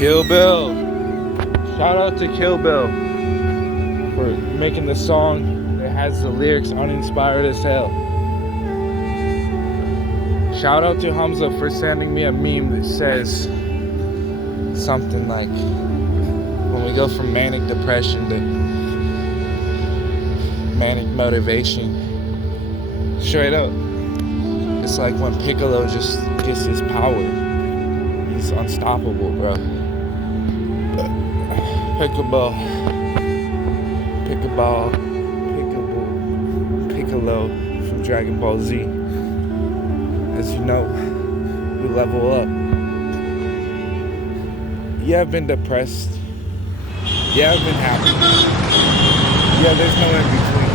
Kill Bill. Shout out to Kill Bill for making the song that has the lyrics uninspired as hell. Shout out to Hamza for sending me a meme that says something like, when we go from manic depression to manic motivation, straight up, it's like when Piccolo just gets his power. He's unstoppable, bro. Piccolo from Dragon Ball Z. As you know, we level up. Yeah, I've been depressed. Yeah, I've been happy. Yeah, there's no in between.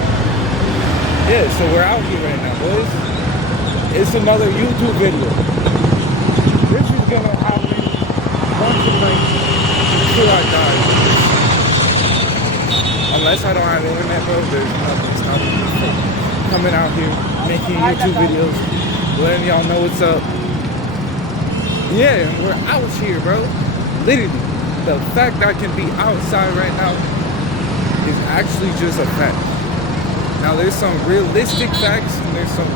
Yeah, so we're out here right now, boys. It's another YouTube video. This is gonna happen once a night until I die. Unless I don't have internet, bro, there's nothing stopping me from coming out here, making YouTube videos, letting y'all know what's up. Yeah, and we're out here, bro. Literally, the fact that I can be outside right now is actually just a fact. Now, there's some realistic facts and there's some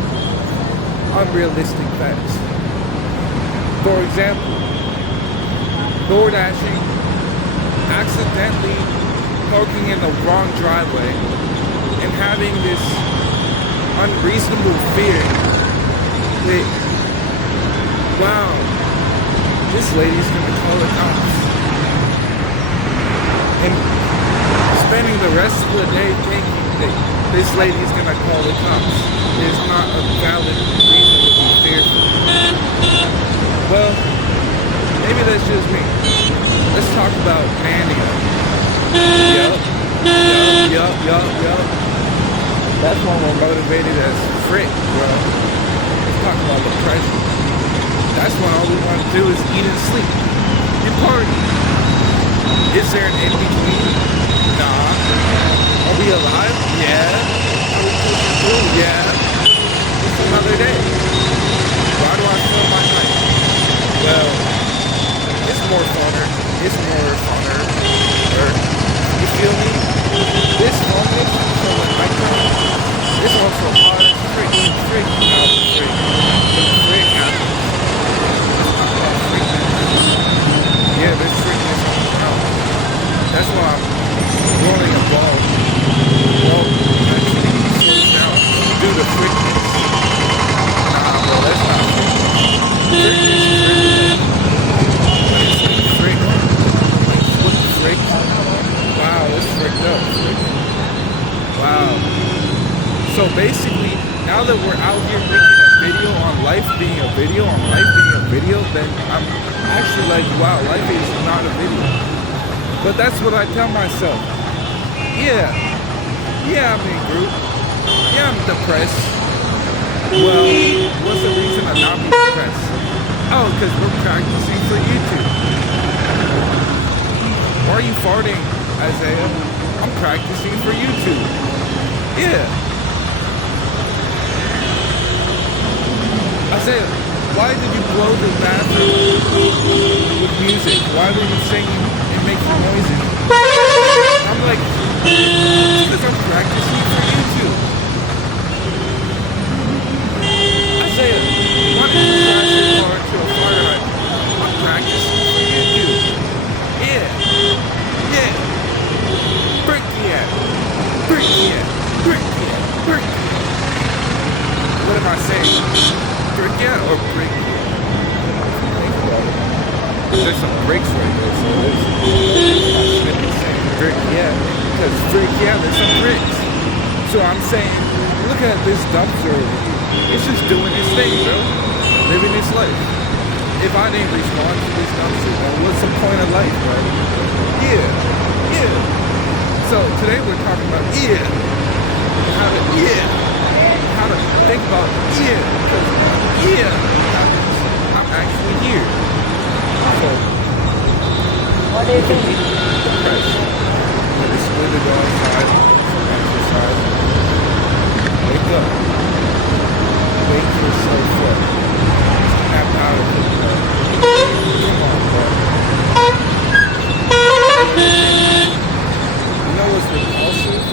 unrealistic facts. For example, door dashing, accidentally parking in the wrong driveway, and having this unreasonable fear that, wow, this lady's gonna call the cops. And spending the rest of the day thinking that this lady's gonna call the cops is not a valid reason to be fearful. Well, maybe that's just me. Let's talk about mania. Yup. That's when we're motivated as frick, bro. Let's talk about depression. That's when all we want to do is eat and sleep and party. Is there an in-between? Nah. Are we alive? Yeah. Are we pushing through? Yeah. It's another day. Why do I feel my night? Well, it's more funner. You feel me? This moment, so when I come, this one's so hard as freak out. Yeah, there's freakness on the couch. That's why I'm rolling a ball. Well, actually, slows down due to freakness. Nah, bro, that's not freak. Like, what the freak? Wow, it's freaked up. Wow. So basically, now that we're out here making a video on life being a video, then I'm actually like, wow, life is not a video. But that's what I tell myself. Yeah, I'm in group. Yeah, I'm depressed. Well, what's the reason to not be depressed? Oh, because we're practicing for YouTube. Why are you farting, Isaiah? I'm practicing for YouTube. Yeah. Isaiah, why did you blow the bathroom with music? Why were you singing and making noises? I'm like, because I'm practicing for YouTube. Isaiah, why did you crash your car into a fire hydrant? I'm practicing for YouTube. Yeah. Brick. What am I saying? Brick or brick? There's some bricks right there, so I shouldn't be saying brick, because brick, there's some bricks. So I'm saying, look at this dumpster over here. It's just doing its thing, bro. Living its life. If I didn't respond to this dumpster, then what's the point of life, bro? Yeah. So today we're talking about how to think about because happens. I'm actually here. So what do you think? Depressed. It's good to go outside, some exercise. Wake up. Wake yourself up. Snap out of it, bro. Come on, bro. You know what's repulsive?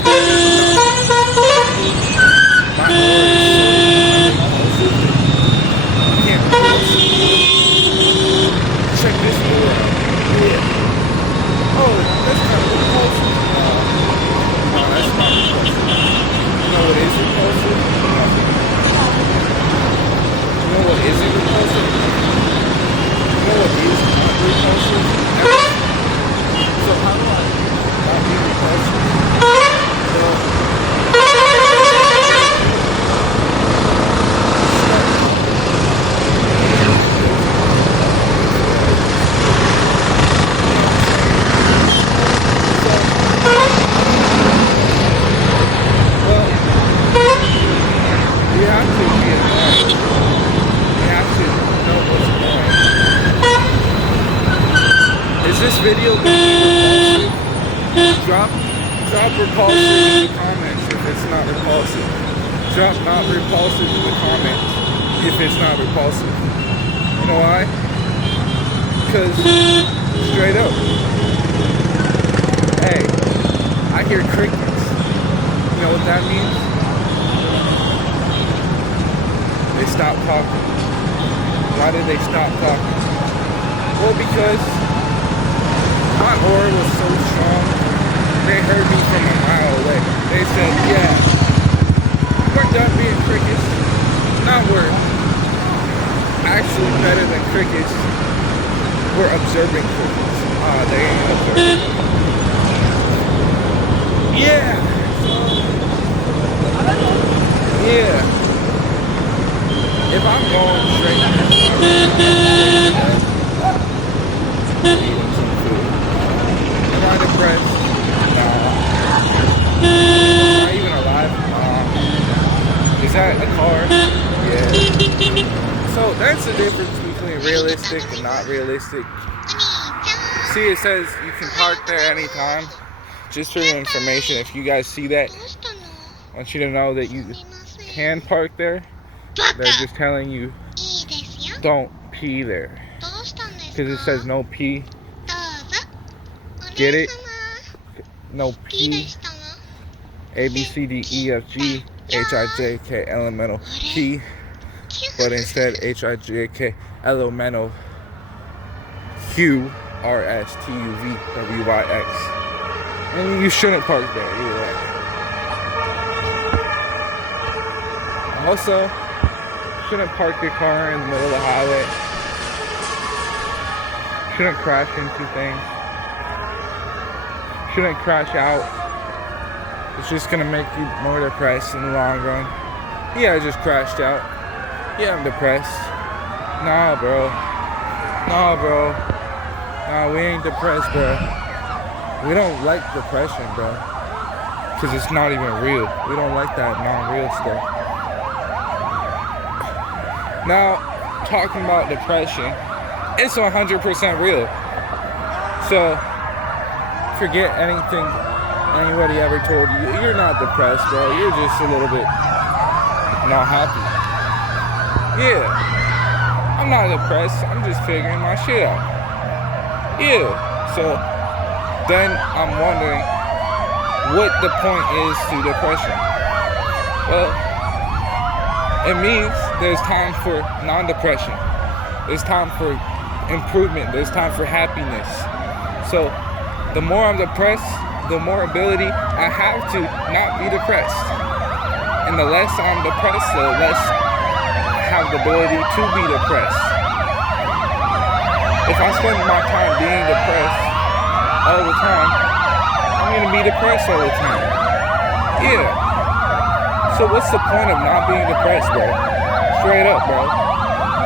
My aura is so unrepulsive. You can't repulse it. Check this aura out. Yeah. Oh, that's kind of repulsive. No, that's not repulsive. You know what is repulsive? Nothing. You know what isn't repulsive? You know what is not repulsive? Everything. So how do I not be repulsive? Well, we have to be annoyed. We have to know what's annoying. Is this video going to be repulsive? Drop repulsive in the comments if it's not repulsive. Drop not repulsive in the comments if it's not repulsive. You know why? Because straight up. Hey, I hear crickets. You know what that means? They stopped talking. Why did they stop talking? Well, because my aura was so strong, they heard me from a mile away. They said, yeah, we're done being crickets. Now we're actually better than crickets. We're observing crickets. They ain't observing. Yeah. Yeah. If I'm going straight to eating some food. Am I depressed? No. Am I even alive? Is that a car? Yeah. So that's the difference between realistic and not realistic. See, it says you can park there anytime. Just for your information, if you guys see that, I want you to know that you can park there. They're just telling you don't pee there. Because it says no pee. Get it? No pee. A, B, C, D, E, F, G, H, I, J, K, elemental P. But instead, H, I, J, K, elemental Q, R, S, T, U, V, W, Y, X. And you shouldn't park there either way. Also, shouldn't park your car in the middle of the highway. Shouldn't crash into things. Shouldn't crash out. It's just gonna make you more depressed in the long run. Yeah, I just crashed out. Yeah, I'm depressed. Nah, bro. Nah, bro. Nah, we ain't depressed, bro. We don't like depression, bro. Because it's not even real. We don't like that non-real stuff. Now, talking about depression, it's 100% real. So, forget anything anybody ever told you. You're not depressed, bro. You're just a little bit not happy. Yeah. I'm not depressed. I'm just figuring my shit out. Yeah. So, then I'm wondering what the point is to depression. Well, it means there's time for non-depression. There's time for improvement. There's time for happiness. So the more I'm depressed, the more ability I have to not be depressed. And the less I'm depressed, the less I have the ability to be depressed. If I spend my time being depressed all the time, I'm going to be depressed all the time. Yeah. So what's the point of not being depressed, bro? Straight up, bro.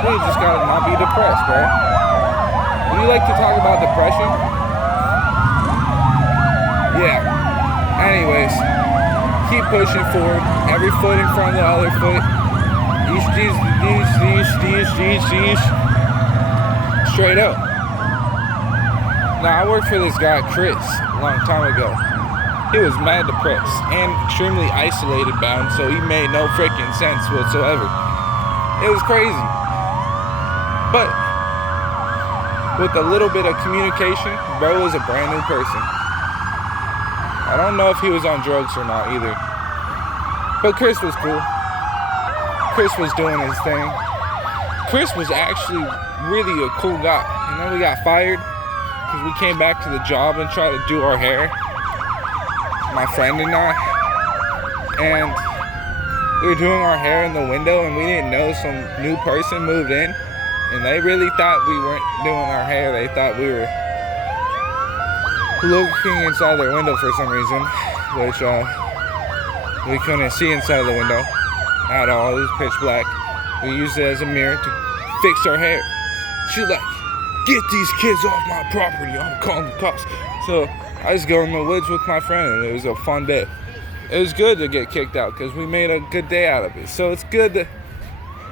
We just gotta not be depressed, bro. Would you like to talk about depression? Yeah. Anyways, keep pushing forward. Every foot in front of the other foot. These. Straight up. Now, I worked for this guy, Chris, a long time ago. He was mad depressed and extremely isolated bound, so he made no freaking sense whatsoever. It was crazy. But with a little bit of communication, bro was a brand new person. I don't know if he was on drugs or not either. But Chris was cool. Chris was doing his thing. Chris was actually really a cool guy. And then we got fired because we came back to the job and tried to do our hair. My friend and I. And we were doing our hair in the window and we didn't know some new person moved in. And they really thought we weren't doing our hair. They thought we were looking inside their window for some reason, which we couldn't see inside the window at all. It was pitch black. We used it as a mirror to fix our hair. She's like, get these kids off my property, I'm calling the cops. So I just go in the woods with my friend and it was a fun day. It was good to get kicked out because we made a good day out of it. So it's good to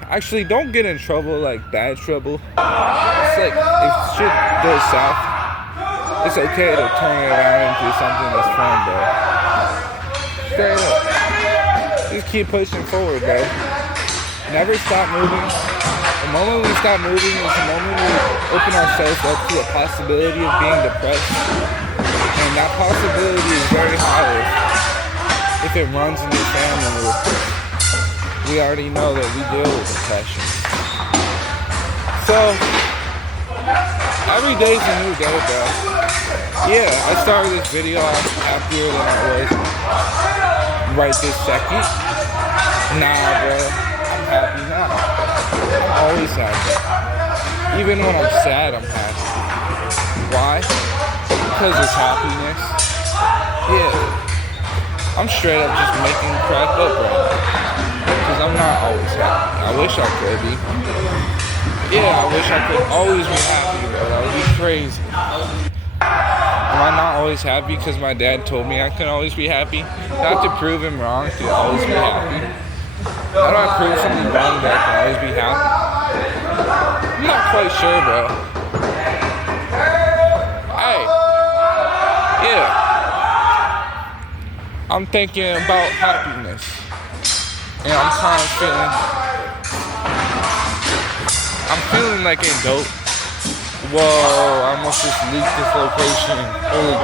actually don't get in trouble, like bad trouble. It's like if shit goes south, it's okay to turn it around into something that's fun, bro. Straight up. Just keep pushing forward, bro. Never stop moving. The moment we stop moving is the moment we open ourselves up to a possibility of being depressed. And that possibility is very high if it runs in your family. We already know that we deal with depression. So, every day's a new day, bro. Yeah, I started this video off happier than I was right this second. Nah, bro, I'm happy now. I'm always happy. Even when I'm sad, I'm happy. Why? Because it's happiness. Yeah. I'm straight up just making crap up right now. Because I'm not always happy. I wish I could be. Yeah, I wish I could always be happy, bro. That would be crazy. Am I not always happy because my dad told me I could always be happy? I have to prove him wrong to always be happy. How do I prove something wrong that I can always be happy? I'm not quite sure, bro. Hey. Yeah. I'm thinking about happiness. And I'm kind of feeling like a dope. Whoa, I almost just leaked this location. Holy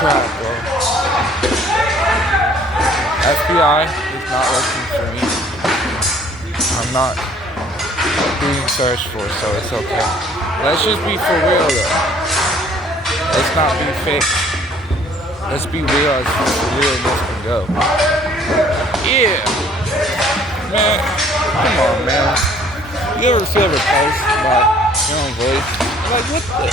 crap, bro. FBI is not looking for me. I'm not being searched for, so it's okay. Let's just be for real, though. Let's not be fake. Let's be real as realness can go. Yeah. Man, come on, man. You ever feel repulsed by your own voice? Like, what the?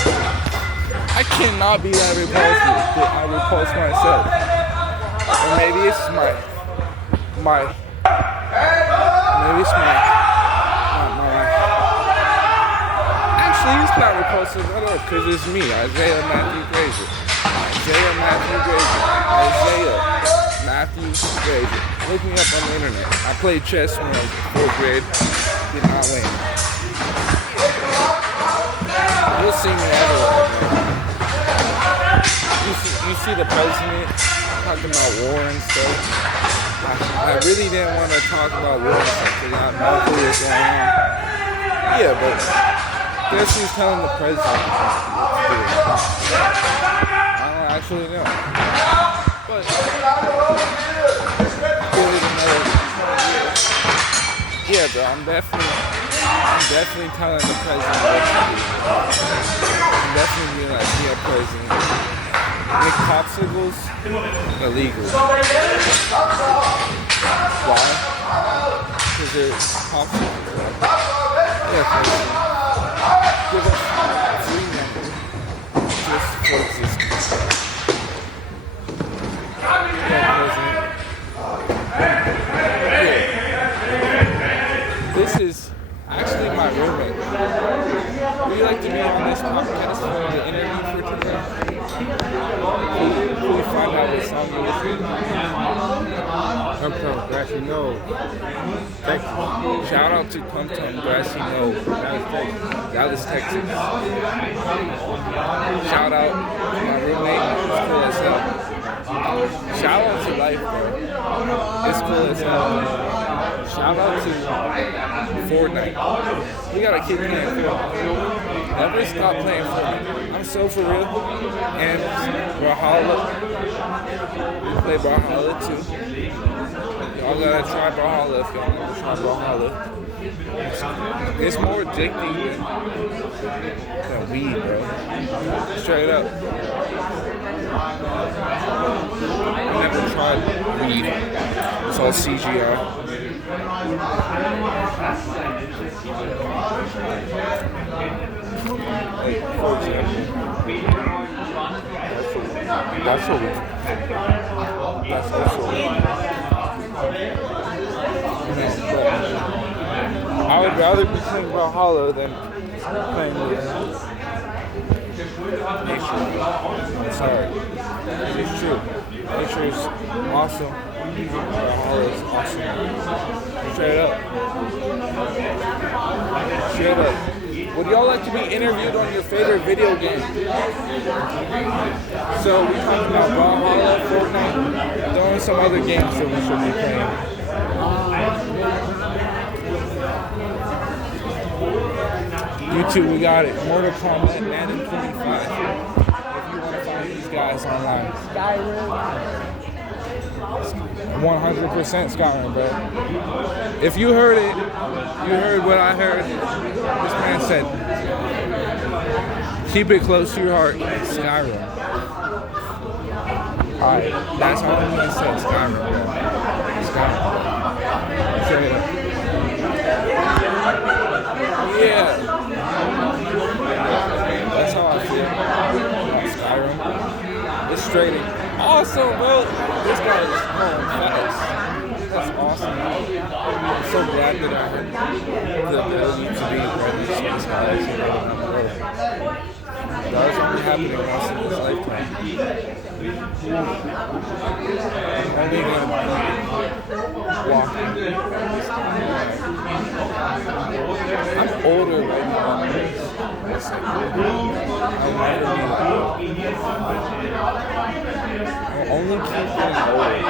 I cannot be that repulsive, but I repulse myself. Or maybe it's actually, it's not repulsive at all, because it's me, Isaiah Matthew Grazer. Isaiah Matthew Grazer. Look me up on the internet. I played chess when I was in 4th grade. Did not win. You'll see me everywhere. You see the president talking about war and stuff. I really didn't want to talk about war and stuff because I have no clue what's going on. Yeah, but guess who's telling the president what to do? I don't actually know. But yeah, bro, I'm definitely telling the president what to do. I'm definitely being like, yeah, president. Make popsicles illegal. Why? Because they're popsicles. Yeah, president. Give us free number just for existence. Yeah, president. This is actually my roommate. Would you like to be on this podcast for the interview for today? Can we find out what song you're listening to? I'm from Grassy Knoll, Texas. Shout out to Pumpton Grassy Knoll, Dallas, Texas. Shout out to my roommate, it's cool as hell. Shout out to life, bro. It's cool as hell. Shout out to Fortnite. We gotta keep playing film. Never stop playing Fortnite. I'm so for real. And Brawlhalla. We play Brawlhalla too. Y'all gotta try Brawlhalla if y'all never try Brawlhalla. It's more addicting than weed, bro. Straight up. I never tried weed. It's all CGI. Like, for example, that's a weed. That's also weed. I would rather be playing Brawlhalla than playing with nature. Sorry. It's true. Nature is awesome. Brawlhalla is awesome. Straight up. Straight up. Would y'all like to be interviewed on your favorite video game? So we talked about Brawlhalla, Fortnite, throwing some other games that we should be playing. YouTube, we got it. Mortal Kombat, Madden 25. If you want to find these guys online. Skyrim. 100% Skyrim, bro. If you heard it, you heard what I heard. This man said, keep it close to your heart. Skyrim. Alright, that's all I'm going to say. Skyrim, bro. Skyrim. Straight up. Yeah. That's how I feel. Skyrim. It's straight in. Awesome, bro. This guy is going fast. That's awesome. I'm so glad that I had the ability to be ready to see this guy actually around the world. That was only happening once in his lifetime. I'm only going to be walking. I'm older right now. I'll never be I'll only keep getting older.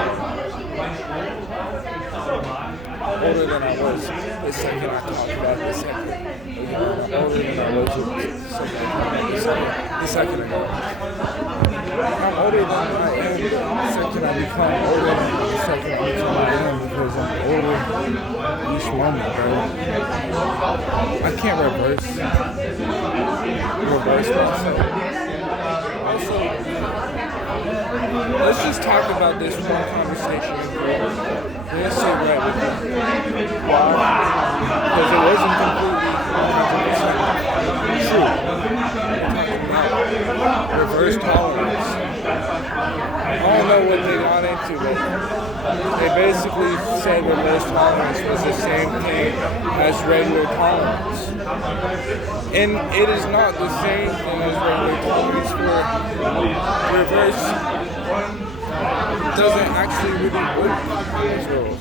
Older than I was the second I talked about this second. Older than I was the second ago. I'm older than I am the second I become older than the second I become I am because I'm older each moment, bro. I can't reverse myself. Also, let's just talk about this one conversation. Let's sit right with it. Why? Because it wasn't completely 100% true. Reverse tolerance. I don't know what they got into, but they basically said reverse tolerance was the same thing as regular tolerance. And it is not the same thing as regular tolerance where reverse doesn't actually really work in this world.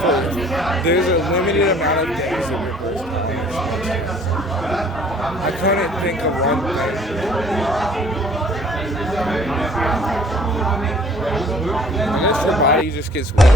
So there's a limited amount of things that reverse tolerance. I couldn't think of one thing. I guess your body just gets weak.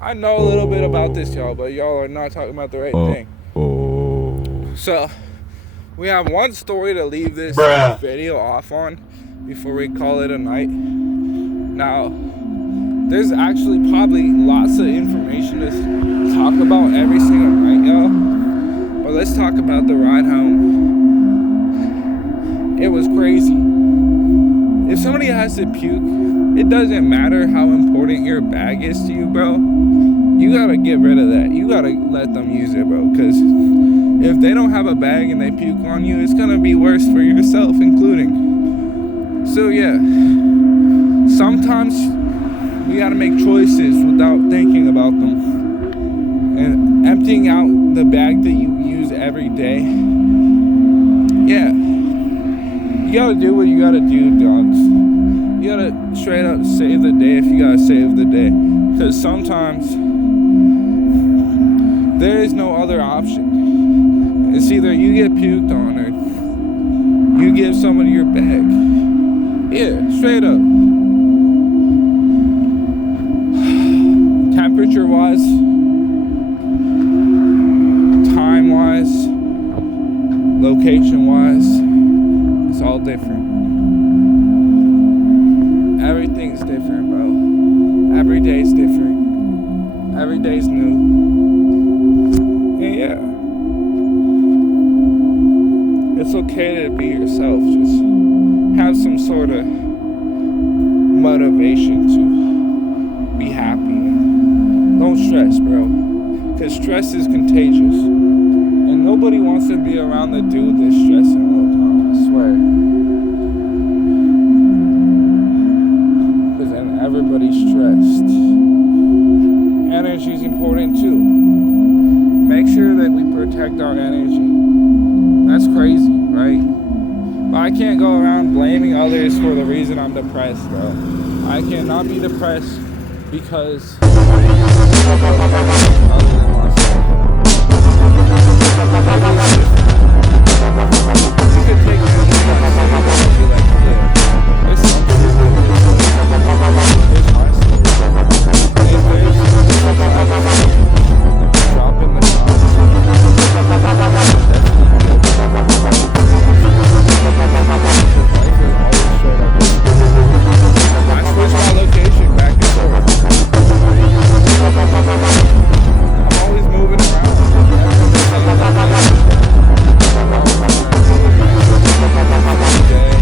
I know a little bit about this, y'all, but y'all are not talking about the right thing. So, we have one story to leave this video off on before we call it a night. Now, there's actually probably lots of information to talk about every single night, y'all. But let's talk about the ride home. it was crazy. If somebody has to puke, it doesn't matter how important your bag is to you, bro. You gotta get rid of that. You gotta let them use it, bro. Because if they don't have a bag and they puke on you, it's gonna be worse for yourself, including. So yeah, sometimes we gotta make choices without thinking about them. And emptying out the bag that you use every day, yeah, you gotta do what you gotta do, dogs. You gotta straight up save the day if you gotta save the day. Because sometimes there is no other option. It's either you get puked on or you give somebody your bag. Yeah, straight up. Temperature wise, time wise, location wise, it's all different. Everything's different, bro. Every day's different. Every day's new. And yeah, it's okay to be yourself. Just have some sort of motivation to be happy. Don't stress, bro. Because stress is contagious. And nobody wants to be around the dude that's stressing all the time, I swear. Because then everybody's stressed. Energy is important too. Make sure that we protect our energy. That's crazy, right? But I can't go around blaming others for the reason I'm depressed, bro. I cannot be depressed because other than myself. You could take me and be like, yeah, there's some shit that is my story. And if there's drop in the comments. I switched my location back and forth. I'm always moving around. Every day.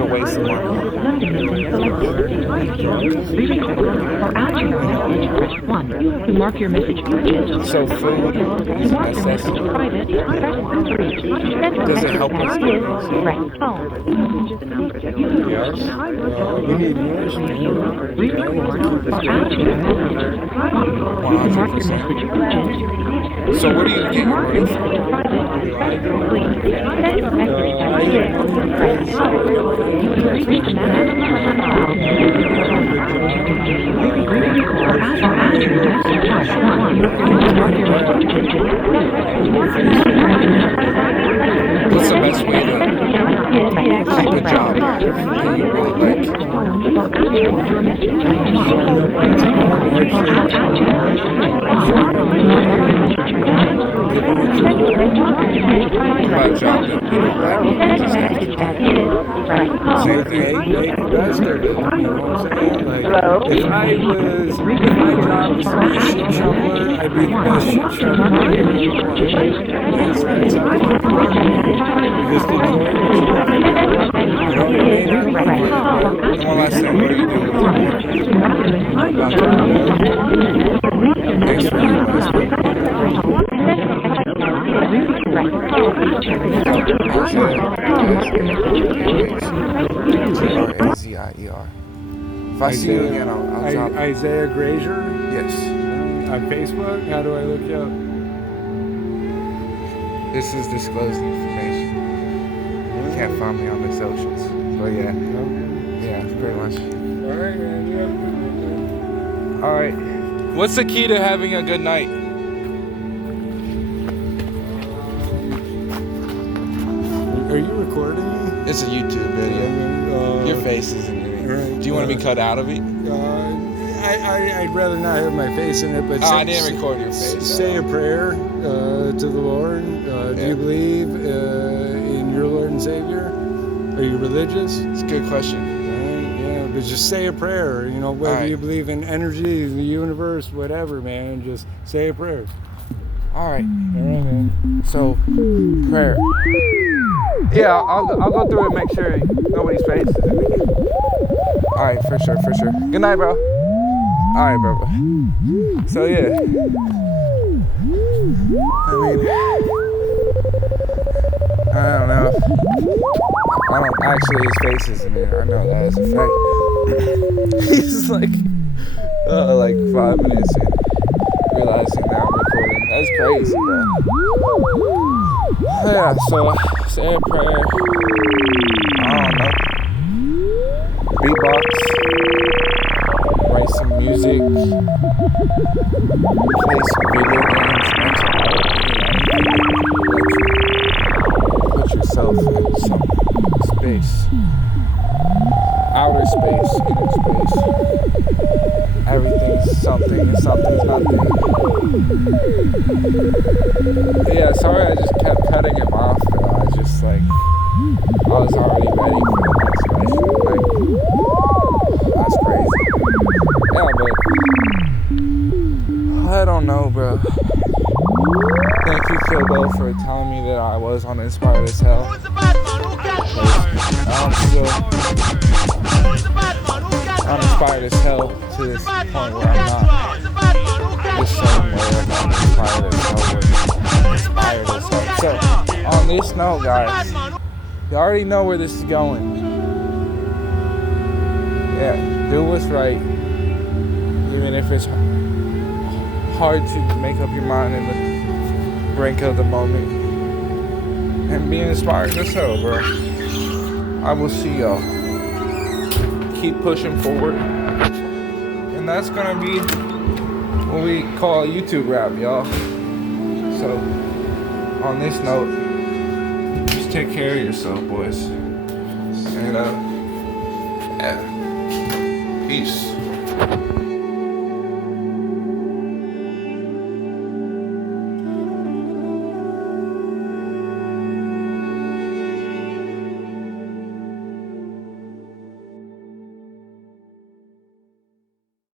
a waste of money. To mark your message urgent. So food is a necessity. Does it help us get things? Yes. We need yours. 100%. So what do you get your money from? What's the best way to keep a job that you really like? About a job that you don't like, you just have to do. Same thing. Make the best of it. You know what I'm saying? Like, if my job was to be a shit shoveler, I'd be the best shit shoveler. That's how I work. You just enjoy what you do. You know what I mean? And one last thing, what are you doing with your work? About to Thanks for your advice. Grazier. If I see you again, I'll drop it. Isaiah Grazier Yes. on Facebook. How do I look you up? This is disclosed information. You can't find me on the socials. But yeah. Yeah, pretty much. All right, man. You have a good All right. What's the key to having a good night? Are you recording me? It's a YouTube video. Your face is in it. Do you want to be cut out of it? I'd rather not have my face in it, but I didn't record your face. say a prayer to the Lord. Do you believe in your Lord and Savior? Are you religious? It's a good question. Yeah, but just say a prayer. You know, whether you believe in energy, the universe, whatever, man. Just say a prayer. All right. All right, man. So, prayer. Yeah, I'll go through it and make sure nobody's face is in it. All right, for sure. Good night, bro. All right, bro. So yeah, I mean, I don't know. Actually, his face isn't in it. I know that as a fact. He's like 5 minutes in, realizing that I'm recording. That's crazy, bro. Yeah, so say a prayer. I don't know. Beatbox. Write some music. Play some video games. Put yourself in some space. Outer space, inner space. Everything's something and something's nothing. Yeah, sorry I just kept cutting him off, but I was just like, I was already ready for the next question. Like, that's crazy. Yeah, but I don't know, bro. Thank you, Kilbo, for telling me that I was on Inspired as Hell. I'm inspired as hell to this point where I'm not the same way I'm inspired as hell. So, on this note, guys, you already know where this is going. Yeah, do what's right, even if it's hard to make up your mind in the brink of the moment. And be inspired as hell, bro. I will see y'all. Keep pushing forward. And that's gonna be what we call a YouTube rap, y'all. So, on this note, just take care of yourself, boys. And, yeah. Peace.